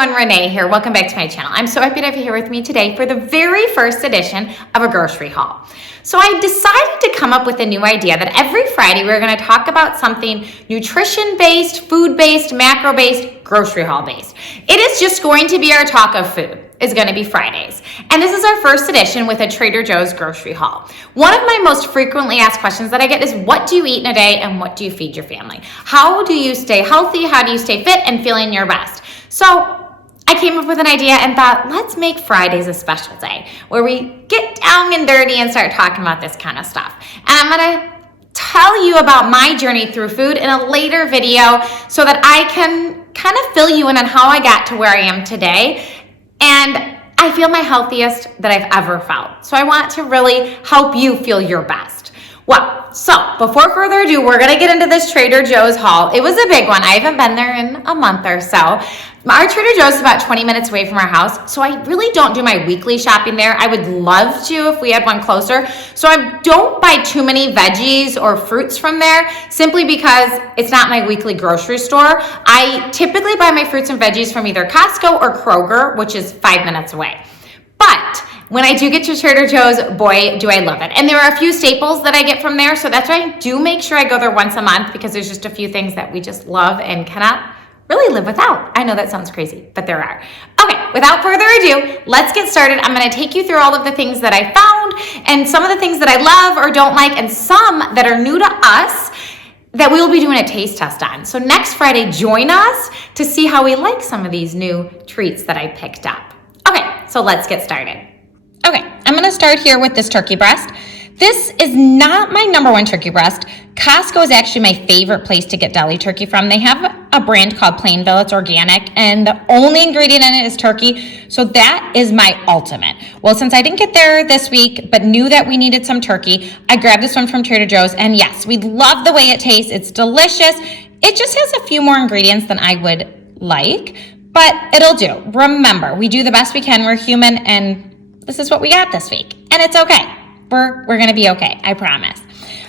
everyone, Renee here. Welcome back to my channel. I'm so happy to have you here with me today for the very first edition of a grocery haul. So I decided to come up with a new idea that every Friday we're going to talk about something nutrition-based, food-based, macro-based, grocery haul-based. It is just going to be our talk of food. Is going to be Fridays. And this is our first edition with a Trader Joe's grocery haul. One of my most frequently asked questions that I get is, what do you eat in a day and what do you feed your family? How do you stay healthy? How do you stay fit and feeling your best? So I came up with an idea and thought, let's make Fridays a special day where we get down and dirty and start talking about this kind of stuff. And I'm going to tell you about my journey through food in a later video so that I can kind of fill you in on how I got to where I am today. And I feel my healthiest that I've ever felt. So I want to really help you feel your best. Well, so before further ado, we're gonna get into this Trader Joe's haul. It was a big one. I haven't been there in a month or so. Our Trader Joe's is about 20 minutes away from our house, so I really don't do my weekly shopping there. I would love to if we had one closer. So I don't buy too many veggies or fruits from there simply because it's not my weekly grocery store. I typically buy my fruits and veggies from either Costco or Kroger, which is 5 minutes away. But when I do get to Trader Joe's, boy, do I love it. And there are a few staples that I get from there, so that's why I do make sure I go there once a month because there's just a few things that we just love and cannot really live without. I know that sounds crazy, but there are. Okay, without further ado, let's get started. I'm gonna take you through all of the things that I found and some of the things that I love or don't like and some that are new to us that we will be doing a taste test on. So next Friday, join us to see how we like some of these new treats that I picked up. Okay, so let's get started. Okay, I'm gonna start here with this turkey breast. This is not my number one turkey breast. Costco is actually my favorite place to get deli turkey from. They have a brand called Plainville. It's organic, and the only ingredient in it is turkey. So that is my ultimate. Well, since I didn't get there this week, but knew that we needed some turkey, I grabbed this one from Trader Joe's. And yes, we love the way it tastes. It's delicious. It just has a few more ingredients than I would like, but it'll do. Remember, we do the best we can. We're human, and this is what we got this week. And it's okay. We're gonna be okay, I promise.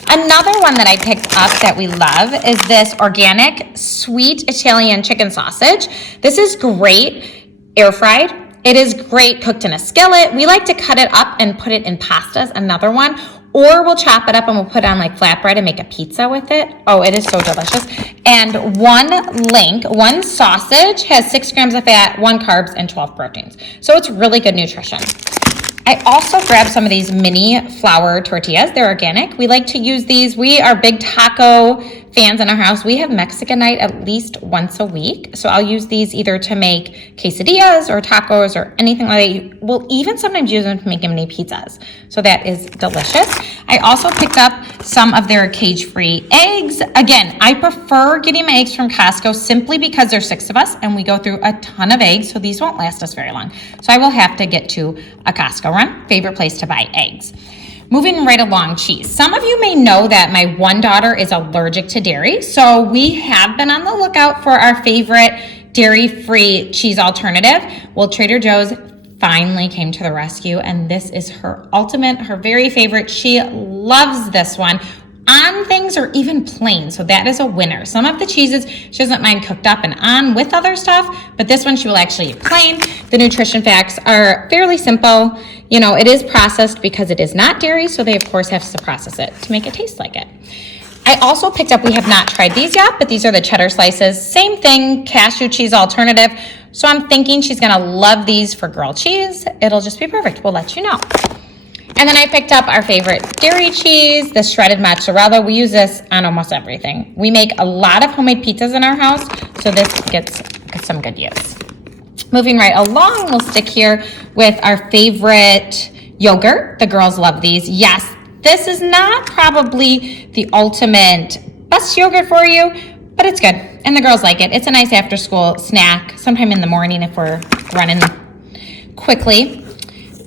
Another one that I picked up that we love is this organic sweet Italian chicken sausage. This is great air fried. It is great cooked in a skillet. We like to cut it up and put it in pastas, another one, or we'll chop it up and we'll put it on like flatbread and make a pizza with it. Oh, it is so delicious. And one sausage has 6 grams of fat, 1 carbs, and 12 proteins. So it's really good nutrition. I also grabbed some of these mini flour tortillas. They're organic. We like to use these. We are big taco fans in our house. We have Mexican night at least once a week. So I'll use these either to make quesadillas or tacos or anything like that. We'll even sometimes use them to make mini pizzas. So that is delicious. I also picked up some of their cage-free eggs. Again, I prefer getting my eggs from Costco simply because there's 6 of us and we go through a ton of eggs. So these won't last us very long. So I will have to get to a Costco run. Favorite place to buy eggs. Moving right along, cheese. Some of you may know that my one daughter is allergic to dairy, so we have been on the lookout for our favorite dairy-free cheese alternative. Well, Trader Joe's finally came to the rescue, and this is her ultimate, her very favorite. She loves this one on things or even plain, so that is a winner. Some of the cheeses she doesn't mind cooked up and on with other stuff, but this one she will actually eat plain. The nutrition facts are fairly simple. You know, it is processed because it is not dairy, so they of course have to process it to make it taste like it. I also picked up, we have not tried these yet, but these are the cheddar slices. Same thing, cashew cheese alternative. So I'm thinking she's gonna love these for grilled cheese. It'll just be perfect, we'll let you know. And then I picked up our favorite dairy cheese, the shredded mozzarella. We use this on almost everything. We make a lot of homemade pizzas in our house, so this gets some good use. Moving right along, we'll stick here with our favorite yogurt. The girls love these. Yes, this is not probably the ultimate best yogurt for you, but it's good. And the girls like it. It's a nice after school snack, sometime in the morning if we're running quickly.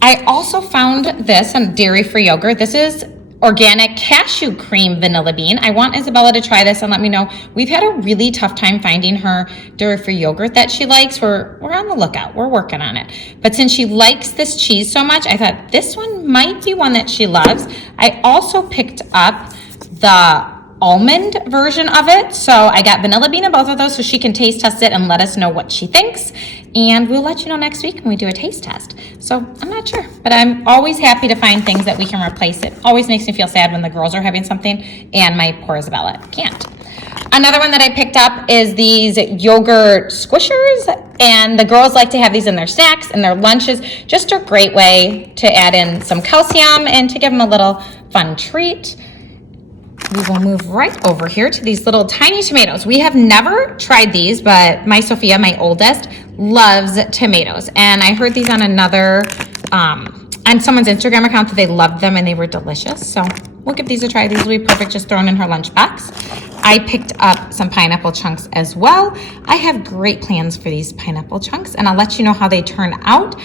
I also found this on dairy-free yogurt. This is organic cashew cream vanilla bean. I want Isabella to try this and let me know. We've had a really tough time finding her dairy-free yogurt that she likes. We're on the lookout. We're working on it. But since she likes this cheese so much, I thought this one might be one that she loves. I also picked up the almond version of it. So I got vanilla bean in both of those so she can taste test it and let us know what she thinks. and we'll let you know next week when we do a taste test. So I'm not sure, but I'm always happy to find things that we can replace. It always makes me feel sad when the girls are having something and my poor Isabella can't. Another one that I picked up is these yogurt squishers, and the girls like to have these in their snacks and their lunches. Just a great way to add in some calcium and to give them a little fun treat. We will move right over here to these little tiny tomatoes. We have never tried these, but my Sophia, my oldest, loves tomatoes. And I heard these on another, on someone's Instagram account that they loved them and they were delicious. So we'll give these a try. These will be perfect just thrown in her lunchbox. I picked up some pineapple chunks as well. I have great plans for these pineapple chunks, and I'll let you know how they turn out.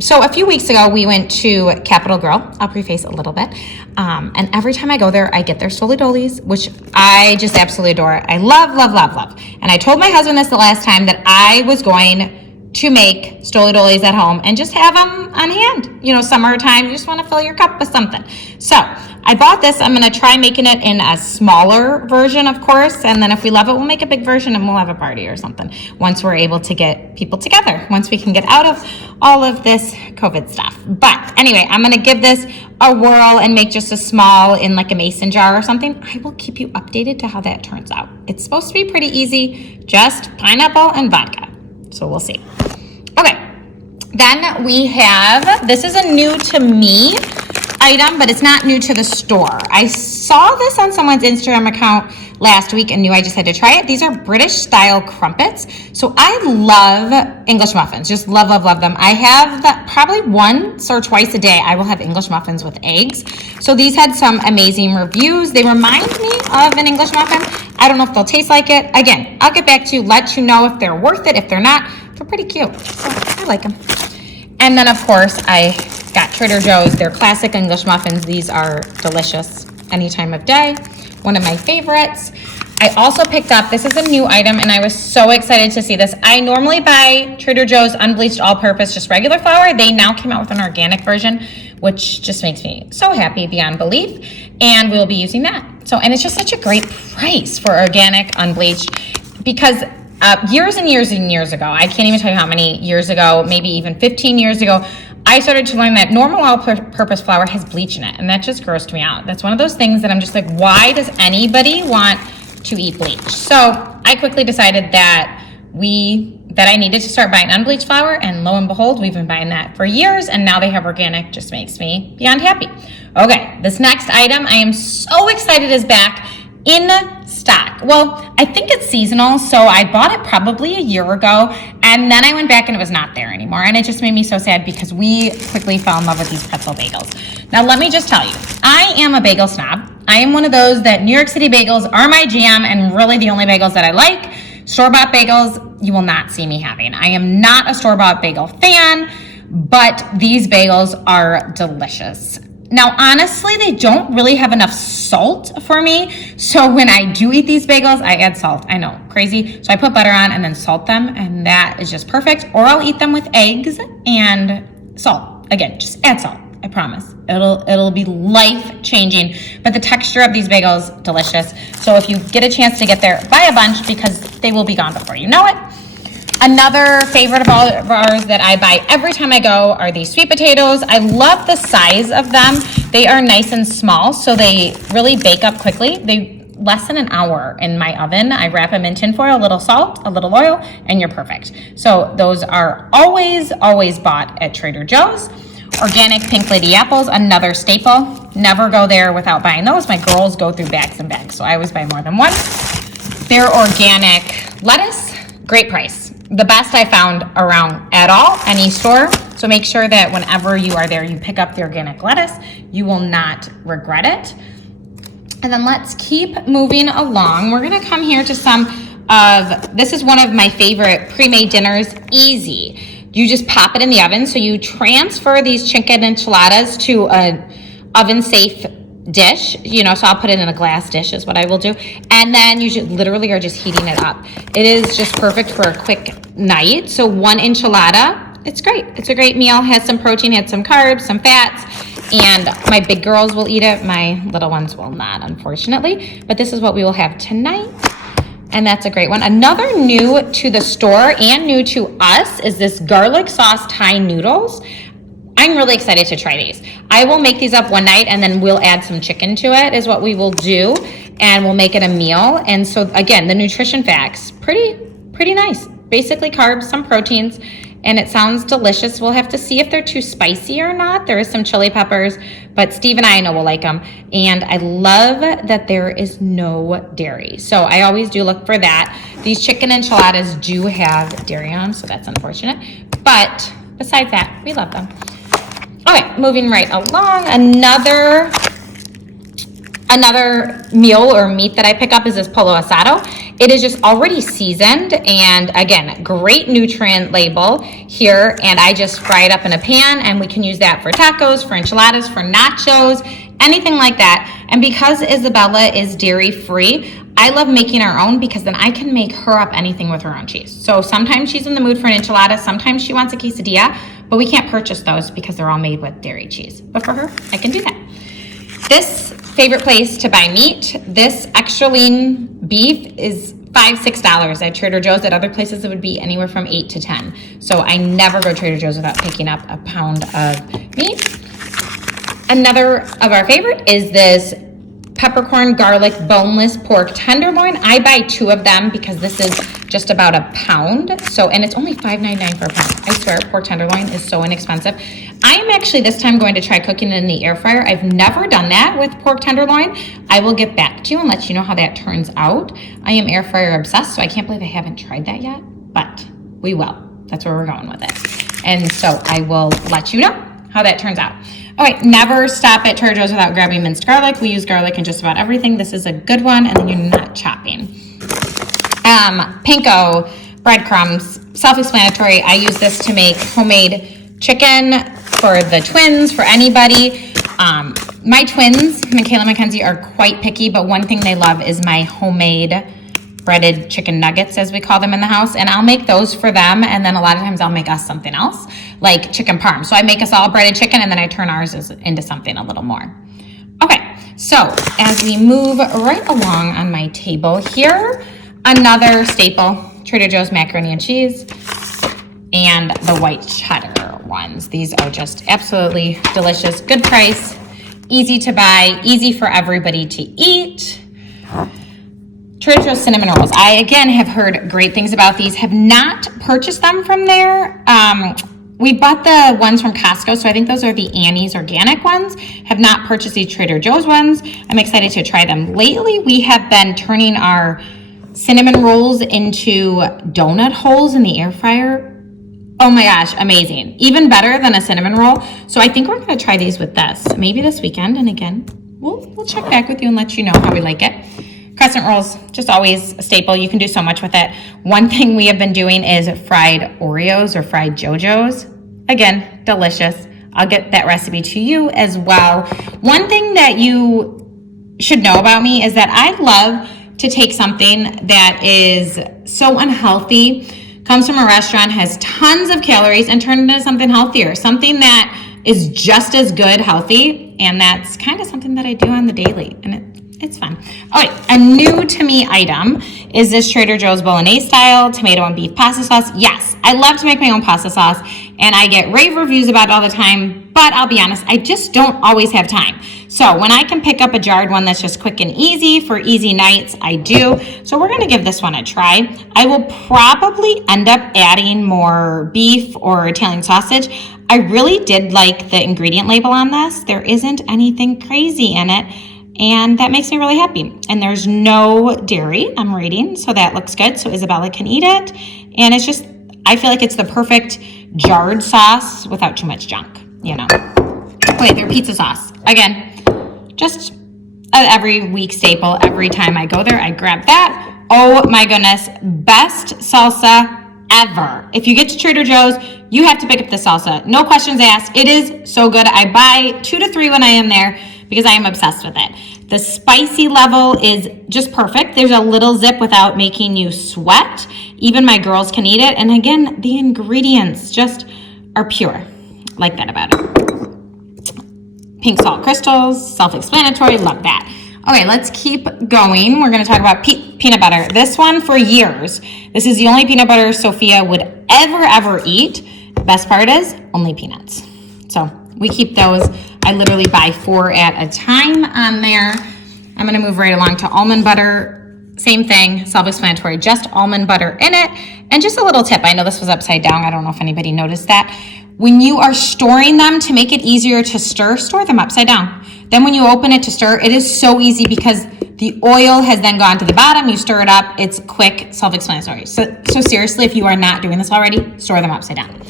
So a few weeks ago, we went to Capitol Grill. I'll preface a little bit. And every time I go there, I get their stoli-dolis, which I just absolutely adore. I love, love, love, love. And I told my husband this the last time that I was going to make stoli-dolis at home and just have them on hand. You know, summertime, you just want to fill your cup with something. So I bought this. I'm going to try making it in a smaller version, of course. And then if we love it, we'll make a big version and we'll have a party or something once we're able to get people together, once we can get out of all of this COVID stuff. But anyway, I'm going to give this a whirl and make just a small in like a mason jar or something. I will keep you updated to how that turns out. It's supposed to be pretty easy, just pineapple and vodka. So we'll see. Okay. Then we have, this is a new to me item, but it's not new to the store. I saw this on someone's Instagram account last week and knew I just had to try it. These are British style crumpets. So I love English muffins, just love, love, love them. I have that probably once or twice a day. I will have English muffins with eggs. So these had some amazing reviews. They remind me of an English muffin. I don't know if they'll taste like it. Again, I'll get back to you, let you know if they're worth it. If they're not, they're pretty cute. So I like them. And then of course I got Trader Joe's, their classic English muffins. These are delicious any time of day. One of my favorites. I also picked up, this is a new item and I was so excited to see this. I normally buy Trader Joe's unbleached all-purpose, just regular flour. They now came out with an organic version, which just makes me so happy beyond belief. And we'll be using that. So, and it's just such a great price for organic unbleached because years and years and years ago, I can't even tell you how many years ago, maybe even 15 years ago, I started to learn that normal all-purpose flour has bleach in it, and that just grossed me out. That's one of those things that I'm just like, why does anybody want to eat bleach? So I quickly decided that I needed to start buying unbleached flour, and lo and behold, we've been buying that for years, and now they have organic. Just makes me beyond happy. Okay, this next item I am so excited is back in stock. Well, I think it's seasonal, so I bought it probably a year ago, and then I went back and it was not there anymore, and it just made me so sad because we quickly fell in love with these pretzel bagels. Now, let me just tell you, I am a bagel snob. I am one of those that New York City bagels are my jam and really the only bagels that I like. Store-bought bagels, you will not see me having. I am not a store-bought bagel fan, but these bagels are delicious. Now, honestly, they don't really have enough salt for me. So when I do eat these bagels, I add salt. I know, crazy. So I put butter on and then salt them, and that is just perfect. Or I'll eat them with eggs and salt. Again, just add salt. I promise. It'll be life-changing. But the texture of these bagels, delicious. So if you get a chance to get there, buy a bunch because they will be gone before you know it. Another favorite of ours that I buy every time I go are these sweet potatoes. I love the size of them. They are nice and small, so they really bake up quickly. They less than an hour in my oven. I wrap them in tin foil, a little salt, a little oil, and you're perfect. So those are always, always bought at Trader Joe's. Organic pink lady apples, another staple. Never go there without buying those. My girls go through bags and bags, so I always buy more than one. Their organic lettuce, great price. The best I found around at all, any store. So make sure that whenever you are there, you pick up the organic lettuce. You will not regret it. And then let's keep moving along. We're gonna come here to this is one of my favorite pre-made dinners, easy. You just pop it in the oven. So you transfer these chicken enchiladas to an oven-safe dish, so I'll put it in a glass dish is what I will do. And then you just literally are just heating it up. It is just perfect for a quick night. So one enchilada, it's great. It's a great meal, has some protein, has some carbs, some fats, and my big girls will eat it. My little ones will not, unfortunately, but this is what we will have tonight. and that's a great one. Another new to the store and new to us is this garlic sauce Thai noodles. I'm really excited to try these. I will make these up one night and then we'll add some chicken to it is what we will do, and we'll make it a meal. And so again, the nutrition facts, pretty nice. Basically carbs, some proteins, and it sounds delicious. We'll have to see if they're too spicy or not. There is some chili peppers, but Steve and I know we'll like them. And I love that there is no dairy. So I always do look for that. These chicken enchiladas do have dairy on them, so that's unfortunate. But besides that, we love them. Okay, moving right along. Another meal or meat that I pick up is this pollo asado. It is just already seasoned, and again, great nutrient label here, and I just fry it up in a pan, and we can use that for tacos, for enchiladas, for nachos, anything like that. And because Isabella is dairy-free, I love making our own because then I can make her up anything with her own cheese. So sometimes she's in the mood for an enchilada, sometimes she wants a quesadilla, but we can't purchase those because they're all made with dairy cheese. But for her, I can do that. This favorite place to buy meat, this extra lean beef is $5-6 at Trader Joe's. At other places it would be anywhere from $8 to $10. So I never go to Trader Joe's without picking up a pound of meat. Another of our favorite is this peppercorn garlic boneless pork tenderloin. I buy 2 of them because this is just about a pound. So, and it's only $5.99 for a pound. I swear, pork tenderloin is so inexpensive. I'm actually this time going to try cooking it in the air fryer. I've never done that with pork tenderloin. I will get back to you and let you know how that turns out. I am air fryer obsessed, so I can't believe I haven't tried that yet, but we will. That's where we're going with it. And so I will let you know how that turns out. All right, never stop at Trader Joe's without grabbing minced garlic. We use garlic in just about everything. This is a good one, and then you're not chopping. Panko, breadcrumbs, self-explanatory. I use this to make homemade chicken for the twins, for anybody. My twins, Michaela and Mackenzie, are quite picky, but one thing they love is my homemade breaded chicken nuggets, as we call them in the house, and I'll make those for them, and then a lot of times I'll make us something else, like chicken parm. So I make us all breaded chicken, and then I turn ours into something a little more. Okay, so as we move right along on my table here, another staple, Trader Joe's macaroni and cheese, and the white cheddar ones. These are just absolutely delicious, good price, easy to buy, easy for everybody to eat. Trader Joe's cinnamon rolls. I, again, have heard great things about these. Have not purchased them from there. We bought the ones from Costco, so I think those are the Annie's organic ones. Have not purchased these Trader Joe's ones. I'm excited to try them. Lately, we have been turning our cinnamon rolls into donut holes in the air fryer. Oh my gosh, amazing. Even better than a cinnamon roll. So I think we're gonna try these with this, maybe this weekend. And again, we'll check back with you and let you know how we like it. Crescent rolls, just always a staple. You can do so much with it. One thing we have been doing is fried Oreos or fried JoJo's. Again, delicious. I'll get that recipe to you as well. One thing that you should know about me is that I love to take something that is so unhealthy, comes from a restaurant, has tons of calories, and turn it into something healthier, something that is just as good healthy, and that's kind of something that I do on the daily, and it's fun. All right, a new to me item is this Trader Joe's Bolognese style tomato and beef pasta sauce. Yes, I love to make my own pasta sauce, and I get rave reviews about it all the time, but I'll be honest, I just don't always have time. So when I can pick up a jarred one that's just quick and easy for easy nights, I do. So we're gonna give this one a try. I will probably end up adding more beef or Italian sausage. I really did like the ingredient label on this. There isn't anything crazy in it, and that makes me really happy. And there's no dairy, I'm reading, so that looks good. So Isabella can eat it. And it's just, I feel like it's the perfect jarred sauce without too much junk, you know. Wait, their pizza sauce. Again, just an every week staple. Every time I go there, I grab that. Oh my goodness, best salsa ever. If you get to Trader Joe's, you have to pick up the salsa. No questions asked. It is so good. I buy 2 to 3 when I am there because I am obsessed with it. The spicy level is just perfect. There's a little zip without making you sweat. Even my girls can eat it. And again, the ingredients just are pure. Like that about it. Pink salt crystals, self-explanatory, love that. Okay, let's keep going. We're gonna talk about peanut butter. This one for years. This is the only peanut butter Sophia would ever eat. Best part is only peanuts. So we keep those. I literally buy 4 at a time on there. I'm gonna move right along to almond butter. Same thing, self-explanatory, just almond butter in it. And just a little tip, I know this was upside down. I don't know if anybody noticed that. When you are storing them, to make it easier to stir, store them upside down. Then when you open it to stir, it is so easy because the oil has then gone to the bottom. You stir it up, it's quick, self-explanatory. So seriously, if you are not doing this already, store them upside down.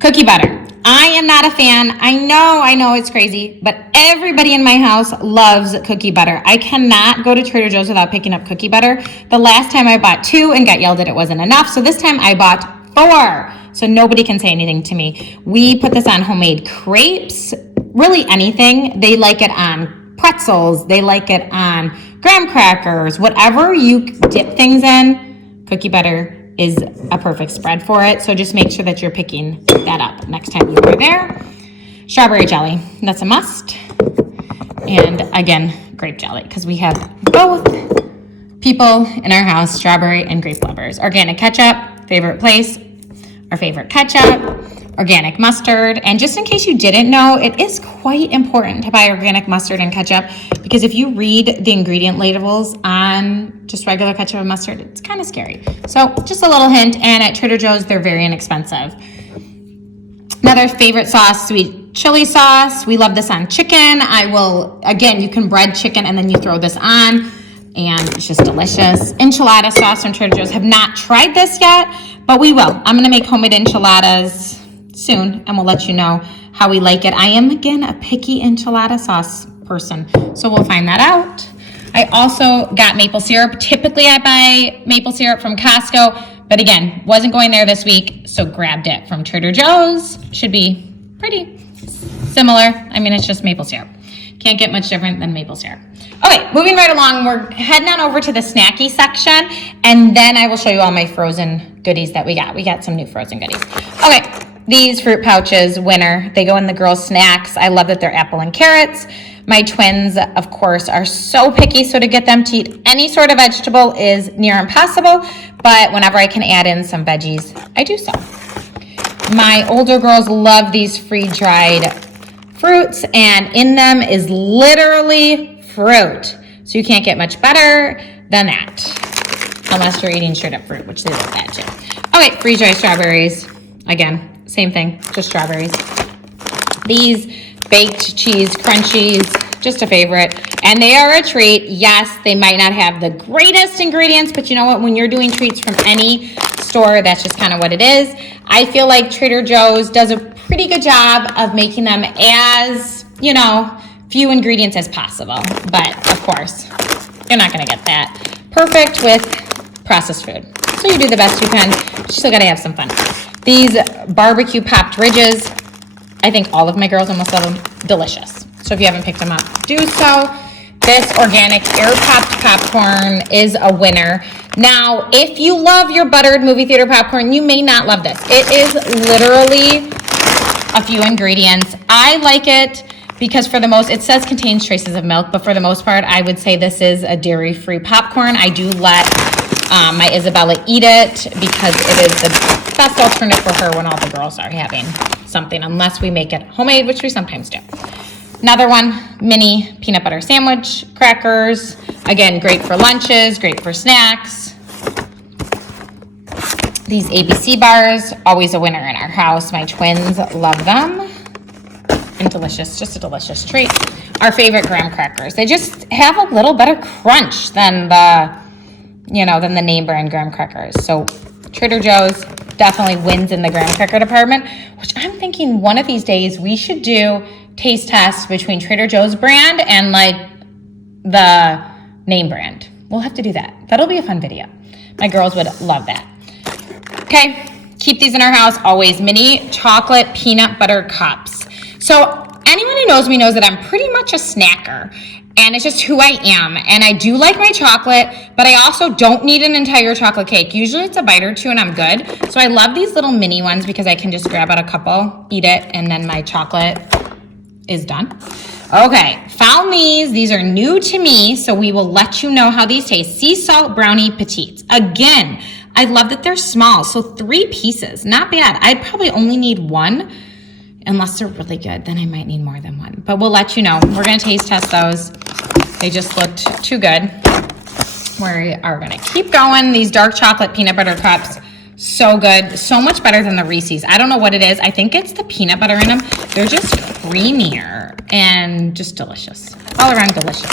Cookie butter. I am not a fan. I know it's crazy, but everybody in my house loves cookie butter. I cannot go to Trader Joe's without picking up cookie butter. The last time I bought 2 and got yelled at it wasn't enough, so this time I bought 4, so nobody can say anything to me. We put this on homemade crepes, really anything. They like it on pretzels. They like it on graham crackers. Whatever you dip things in, cookie butter is a perfect spread for it. So just make sure that you're picking that up next time you are there. Strawberry jelly, that's a must. And again, grape jelly, because we have both people in our house, strawberry and grape lovers. Organic ketchup, favorite place, our favorite ketchup. Organic mustard. And just in case you didn't know, it is quite important to buy organic mustard and ketchup, because if you read the ingredient labels on just regular ketchup and mustard, it's kind of scary. So just a little hint, and at Trader Joe's, they're very inexpensive. Another favorite sauce, sweet chili sauce. We love this on chicken. Again, you can bread chicken and then you throw this on, and it's just delicious. Enchilada sauce from Trader Joe's. Have not tried this yet, but we will. I'm gonna make homemade enchiladas soon, and we'll let you know how we like it. I am, again, a picky enchilada sauce person, so we'll find that out. I also got maple syrup. Typically, I buy maple syrup from Costco, but again, wasn't going there this week, so grabbed it from Trader Joe's. Should be pretty similar. I mean, it's just maple syrup. Can't get much different than maple syrup. Okay, moving right along, we're heading on over to the snacky section, and then I will show you all my frozen goodies that we got. We got some new frozen goodies. Okay. These fruit pouches, winner. They go in the girls' snacks. I love that they're apple and carrots. My twins, of course, are so picky, so to get them to eat any sort of vegetable is near impossible, but whenever I can add in some veggies, I do so. My older girls love these freeze-dried fruits, and in them is literally fruit. So you can't get much better than that, unless you're eating straight up fruit, which they love that too. Okay, freeze-dried strawberries. Again, same thing, just strawberries. These baked cheese crunchies, just a favorite. And they are a treat. Yes, they might not have the greatest ingredients, but you know what? When you're doing treats from any store, that's just kind of what it is. I feel like Trader Joe's does a pretty good job of making them as, few ingredients as possible. But of course, you're not gonna get that perfect with processed food. So you do the best you can. You still gotta have some fun. These barbecue popped ridges, I think all of my girls almost love them. Delicious. So if you haven't picked them up, do so. This organic air-popped popcorn is a winner. Now, if you love your buttered movie theater popcorn, you may not love this. It is literally a few ingredients. I like it because it says contains traces of milk, but for the most part, I would say this is a dairy-free popcorn. I do let my Isabella eat it because it is the best alternative for her when all the girls are having something, unless we make it homemade, which we sometimes do. Another one, mini peanut butter sandwich crackers. Again, great for lunches, great for snacks. These ABC bars, always a winner in our house. My twins love them. And delicious, just a delicious treat. Our favorite graham crackers. They just have a little better crunch than the name brand graham crackers. So Trader Joe's definitely wins in the graham cracker department, which I'm thinking one of these days we should do taste tests between Trader Joe's brand and the name brand. We'll have to do that. That'll be a fun video. My girls would love that. Okay, keep these in our house always. Mini chocolate peanut butter cups. So anyone who knows me knows that I'm pretty much a snacker. And it's just who I am. And I do like my chocolate, but I also don't need an entire chocolate cake. Usually it's a bite or two and I'm good. So I love these little mini ones because I can just grab out a couple, eat it, and then my chocolate is done. Okay, found these. These are new to me, so we will let you know how these taste. Sea salt brownie petites. Again, I love that they're small, so 3 pieces, not bad. I'd probably only need 1, unless they're really good, then I might need more than 1. But we'll let you know. We're gonna taste test those. They just looked too good. We are gonna keep going. These dark chocolate peanut butter cups, so good, so much better than the Reese's. I don't know what it is. I think it's the peanut butter in them. They're just creamier and just delicious. All around delicious.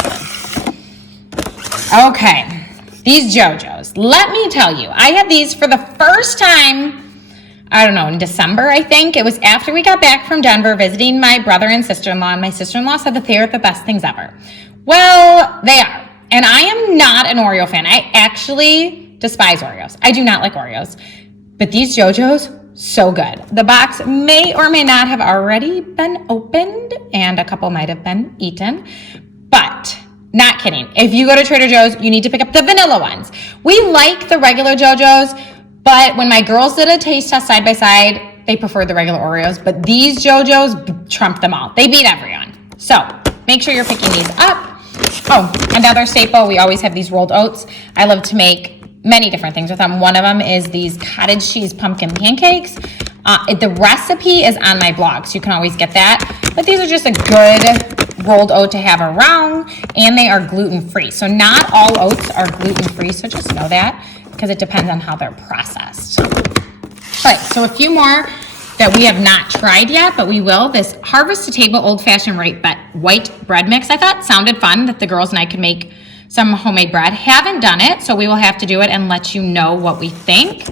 Okay, these JoJo's. Let me tell you, I had these for the first time, I don't know, in December, I think. It was after we got back from Denver visiting my brother and sister-in-law, and my sister-in-law said that they are the best things ever. Well, they are. And I am not an Oreo fan. I actually despise Oreos. I do not like Oreos. But these JoJo's, so good. The box may or may not have already been opened, and a couple might have been eaten. But, not kidding. If you go to Trader Joe's, you need to pick up the vanilla ones. We like the regular JoJo's, but when my girls did a taste test side by side, they preferred the regular Oreos. But these JoJo's trump them all. They beat everyone. So, make sure you're picking these up. Oh, another staple, we always have these rolled oats. I love to make many different things with them. One of them is these cottage cheese pumpkin pancakes. The recipe is on my blog, so you can always get that. But these are just a good rolled oat to have around, and they are gluten-free. So not all oats are gluten-free, so just know that, because it depends on how they're processed. All right, so a few more that we have not tried yet, but we will. This Harvest to Table old-fashioned white bread mix. I thought sounded fun that the girls and I could make some homemade bread. Haven't done it, so we will have to do it and let you know what we think.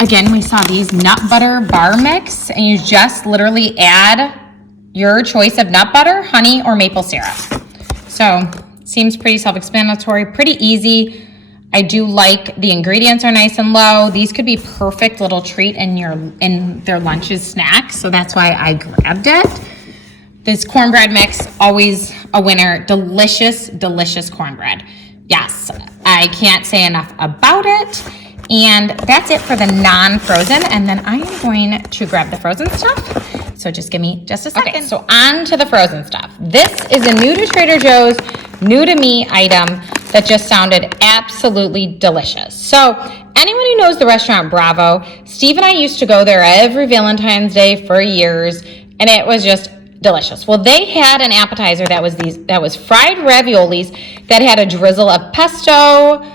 Again, we saw these nut butter bar mix, and you just literally add your choice of nut butter, honey, or maple syrup. So, seems pretty self-explanatory, pretty easy. I do like the ingredients are nice and low. These could be perfect little treat in their lunches, snacks. So that's why I grabbed it. This cornbread mix, always a winner. Delicious, delicious cornbread. Yes, I can't say enough about it. And that's it for the non-frozen. And then I am going to grab the frozen stuff. So just give me just a second. Okay, so on to the frozen stuff. This is a new to Trader Joe's, new to me item that just sounded absolutely delicious. So anyone who knows the restaurant Bravo, Steve and I used to go there every Valentine's Day for years, and it was just delicious. Well, they had an appetizer that was fried raviolis that had a drizzle of pesto,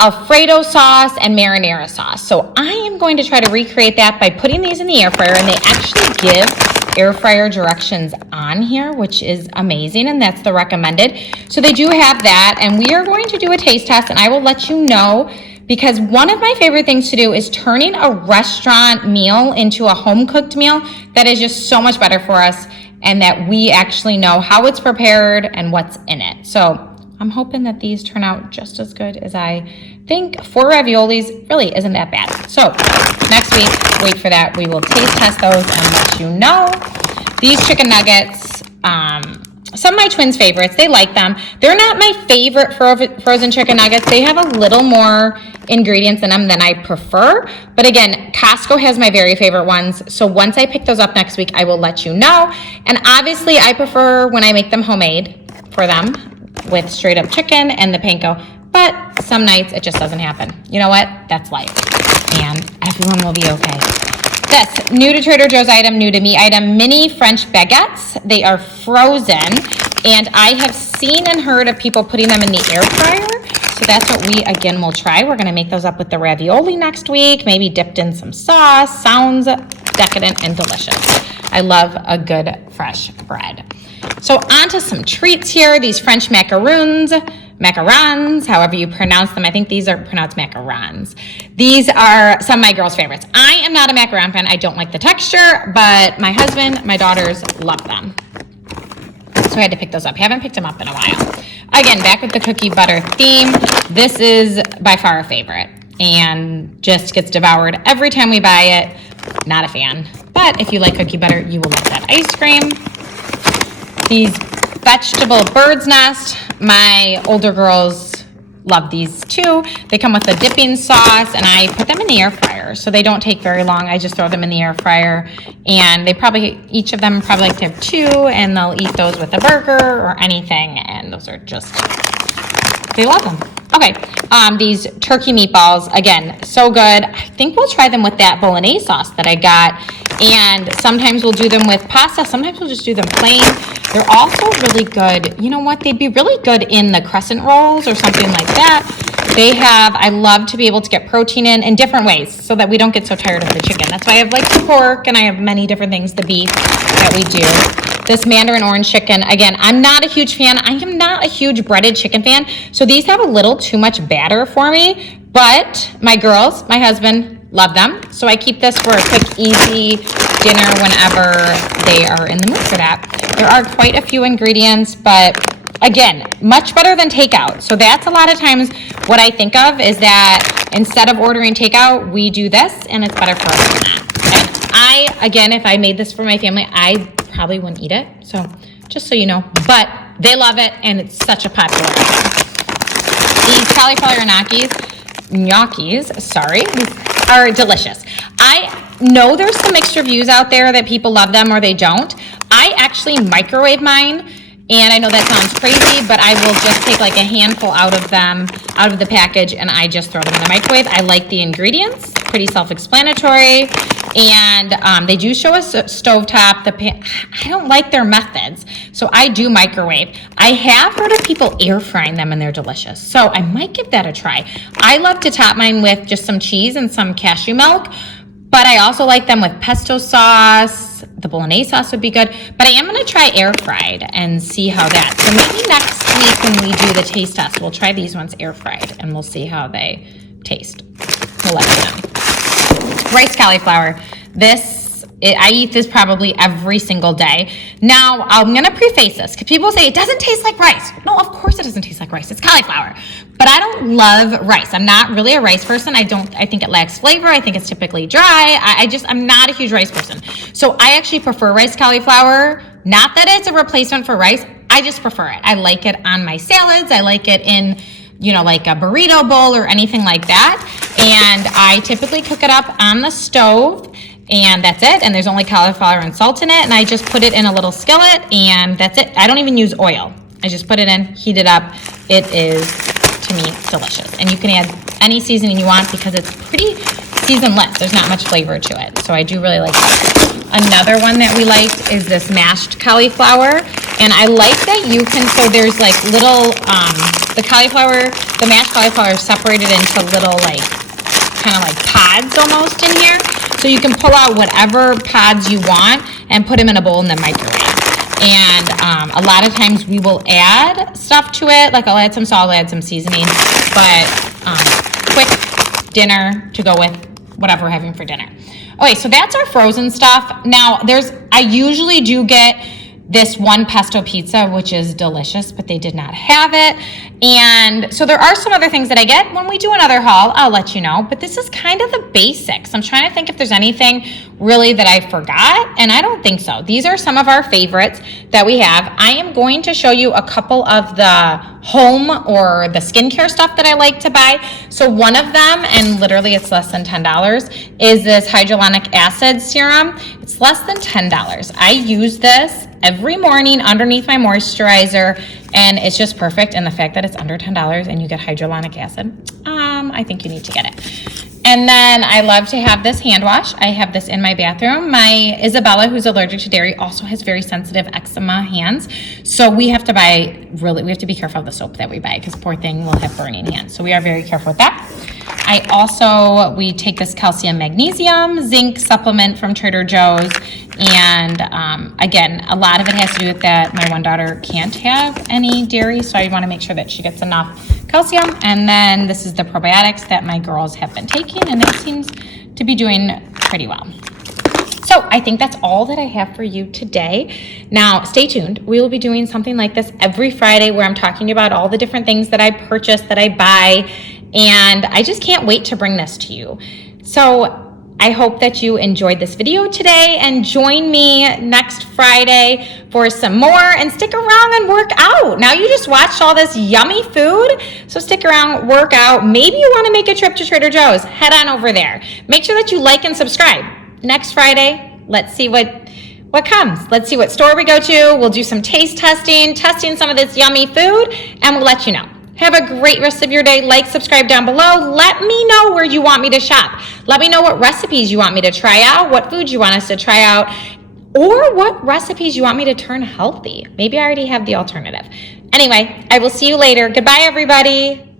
Alfredo sauce, and marinara sauce. So I am going to try to recreate that by putting these in the air fryer, and they actually give air fryer directions on here, which is amazing, and that's the recommended. So they do have that, and we are going to do a taste test, and I will let you know, because one of my favorite things to do is turning a restaurant meal into a home-cooked meal that is just so much better for us, and that we actually know how it's prepared and what's in it. So I'm hoping that these turn out just as good as I think. 4 raviolis really isn't that bad. So next week, wait for that. We will taste test those and let you know. These chicken nuggets, some of my twins' favorites. They like them. They're not my favorite frozen chicken nuggets. They have a little more ingredients in them than I prefer. But again, Costco has my very favorite ones. So once I pick those up next week, I will let you know. And obviously, I prefer when I make them homemade for them with straight up chicken and the panko. But some nights it just doesn't happen. You know what? That's life. And everyone will be okay. This, new to Trader Joe's item, new to me item, mini French baguettes. They are frozen. And I have seen and heard of people putting them in the air fryer. So that's what we, again, will try. We're going to make those up with the ravioli next week. Maybe dipped in some sauce. Sounds decadent and delicious. I love a good fresh bread. So on to some treats here. These French macarons, however you pronounce them. I think these are pronounced macarons. These are some of my girls' favorites. I am not a macaron fan. I don't like the texture, but my husband, my daughters love them. So I had to pick those up. Haven't picked them up in a while. Again, back with the cookie butter theme. This is by far a favorite and just gets devoured every time we buy it. Not a fan. But if you like cookie butter, you will love that ice cream. These vegetable bird's nest. My older girls love these too. They come with a dipping sauce, and I put them in the air fryer, so they don't take very long. I just throw them in the air fryer, and each of them probably like to have 2, and they'll eat those with a burger or anything, and those are just, they love them. Okay, these turkey meatballs, again, so good. I think we'll try them with that bolognese sauce that I got, and sometimes we'll do them with pasta. Sometimes we'll just do them plain. They're also really good. You know what? They'd be really good in the crescent rolls or something like that. I love to be able to get protein in different ways so that we don't get so tired of the chicken. That's why I have like the pork, and I have many different things, the beef that we do. This mandarin orange chicken, again, I'm not a huge fan. I am not a huge breaded chicken fan. So these have a little too much batter for me, but my girls, my husband, love them. So I keep this for a quick, easy dinner whenever they are in the mood for that. There are quite a few ingredients, but again, much better than takeout. So that's a lot of times what I think of is that instead of ordering takeout, we do this, and it's better for us than that. And again, if I made this for my family, I probably wouldn't eat it. So just so you know, but they love it, and it's such a popular item. These cauliflower gnocchis, are delicious. I know there's some mixed reviews out there that people love them or they don't. I actually microwave mine. And I know that sounds crazy, but I will just take like a handful out of the package, and I just throw them in the microwave. I like the ingredients, pretty self-explanatory, and they do show a stovetop. I don't like their methods, so I do microwave. I have heard of people air frying them, and they're delicious, so I might give that a try. I love to top mine with just some cheese and some cashew milk, but I also like them with pesto sauce. The bolognese sauce would be good, but I am going to try air fried and see how that. So maybe next week when we do the taste test, we'll try these ones air fried, and we'll see how they taste. We'll let you know. Rice cauliflower. I eat this probably every single day. Now, I'm going to preface this because people say it doesn't taste like rice. No, of course it doesn't taste like rice. It's cauliflower. But I don't love rice. I'm not really a rice person. I think it lacks flavor. I think it's typically dry. I'm not a huge rice person. So I actually prefer rice cauliflower. Not that it's a replacement for rice. I just prefer it. I like it on my salads. I like it in, like a burrito bowl or anything like that. And I typically cook it up on the stove. And that's it, and there's only cauliflower and salt in it, and I just put it in a little skillet, and that's it. I don't even use oil. I just put it in, heat it up. It is, to me, delicious. And you can add any seasoning you want because it's pretty seasonless. There's not much flavor to it, so I do really like that. Another one that we liked is this mashed cauliflower, and I like that you can, so there's like little, the mashed cauliflower is separated into little kind of like pods almost in here. So you can pull out whatever pods you want and put them in a bowl in the microwave. And a lot of times we will add stuff to it. Like I'll add some salt, I'll add some seasoning. But quick dinner to go with whatever we're having for dinner. Okay, so that's our frozen stuff. Now I usually do get this one pesto pizza, which is delicious, but they did not have it. And so there are some other things that I get. When we do another haul, I'll let you know, but this is kind of the basics. I'm trying to think if there's anything really that I forgot, and I don't think so. These are some of our favorites that we have. I am going to show you a couple of the home or the skincare stuff that I like to buy. So one of them, and literally it's less than $10, is this hyaluronic acid serum. It's less than $10. I use this every morning underneath my moisturizer, and it's just perfect. And the fact that it's under $10 and you get hyaluronic acid, I think you need to get it. And then I love to have this hand wash. I have this in my bathroom. My Isabella, who's allergic to dairy, also has very sensitive eczema hands. So we have to be careful of the soap that we buy because poor thing will have burning hands. So we are very careful with that. We take this calcium magnesium zinc supplement from Trader Joe's. And again, a lot of it has to do with that my one daughter can't have any dairy, so I want to make sure that she gets enough calcium. And then this is the probiotics that my girls have been taking, and it seems to be doing pretty well. So I think that's all that I have for you today. Now, stay tuned. We will be doing something like this every Friday where I'm talking about all the different things that I purchase, that I buy, and I just can't wait to bring this to you. So I hope that you enjoyed this video today, and join me next Friday for some more, and stick around and work out. Now you just watched all this yummy food, so stick around, work out. Maybe you want to make a trip to Trader Joe's. Head on over there. Make sure that you like and subscribe. Next Friday, let's see what comes. Let's see what store we go to. We'll do some taste testing some of this yummy food, and we'll let you know. Have a great rest of your day. Like, subscribe down below. Let me know where you want me to shop. Let me know what recipes you want me to try out, what foods you want us to try out, or what recipes you want me to turn healthy. Maybe I already have the alternative. Anyway, I will see you later. Goodbye, everybody.